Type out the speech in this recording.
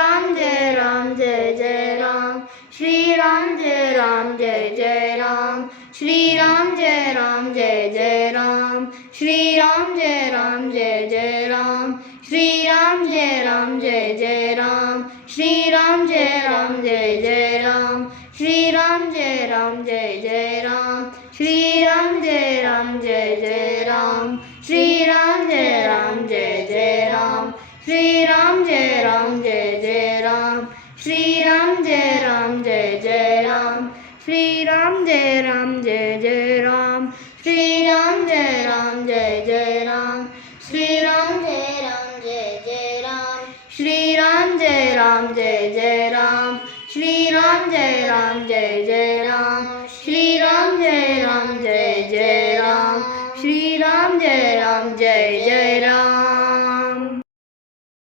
Ram Jai Ram Jai Jai Ram Shri Ram Jai Ram Jai Jai Ram Shri Ram Jai Ram Jai Jai Ram Shri Ram Jai Ram Jai Jai Ram Shri Ram Jai Ram Jai Jai Ram Shri Ram Jai Ram Jai Jai Ram Shri Ram Jai Ram Jai Jai Ram Shri Ram Jai Ram Jai Jai Ram Shri Ram Jai Ram Jai Jai Ram Shri Ram Jai Ram Jai Jai Ram Shri Ram Jai Ram Jai Jai Ram Shri Ram Jai Ram Jai Jai Ram Shri Ram Jai Ram Jai Jai Ram Shri Ram Jai Ram Jai Jai Ram Shri Ram Jai Ram Jai Jai Ram Shri Ram Jai Ram Jai Jai Ram Shri Ram Jai Ram Jai Jai Ram Shri Ram Jai Ram Jai